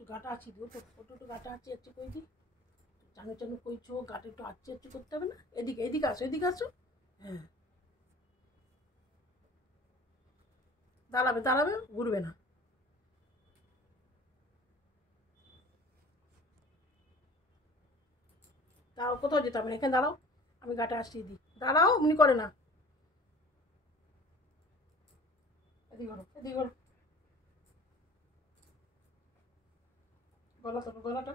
একটু গাটা আছি দিও তো, একটু গাটা আছে কই দি, চানু চানু কইছো, গাটা একটু আছে করতে হবে না? এদিকে এদিকে আসো, এদিকে আসো। হ্যাঁ, দাঁড়াবে দাঁড়াবে, ঘুরবে না। দাঁড়াও, কোথাও যেতে হবে না, এখানে দাঁড়াও, আমি গাটা আসিয়ে দিই। দাঁড়াও, এমনি করে না, এদিকে করো, এদিকে করো, গলা তোলো, গলাটা।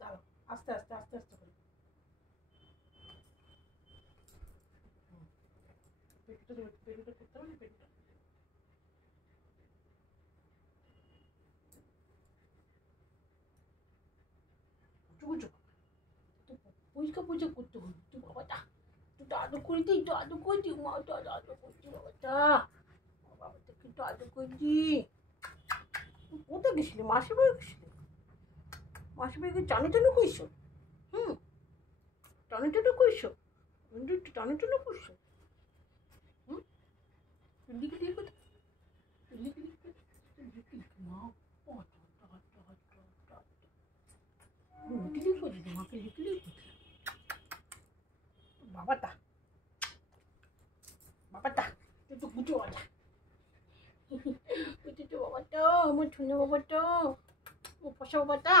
দাঁড়াও, আস্তে আস্তে আস্তে আস্তে করে পেটুটা পেটুটা করতে হবে না, পেটুটা কুচু কুচু পরিষ্কার পরিষ্কার করতে হবে। তুই বাবাটা, তুই তো আদর করে দিই, তো আদর করে দিই, মা তো আদর করছি বাবাটা, বাবাটা কিন্তু আদর করে দিই। কোথায় গেছিলি? মাসি বাড়ি গেছিলি? মাসি বাড়ি গিয়ে টানে টানে কইছো? হুম, টানে টানে কইছো? টানে টানে করছো? হুম, লিখে লিখে কোথায়? লিখে লিখে লিখে লিখে মা, লিখে লিখে কোথায়? মাকে লিখে লিখে কোথায়? বাবাটা, বাবাটা, তুই তো গুছো বাবা, তুই তো বাবাটা, আমার ছোনো বাবাটা, ও পশা বাবাটা।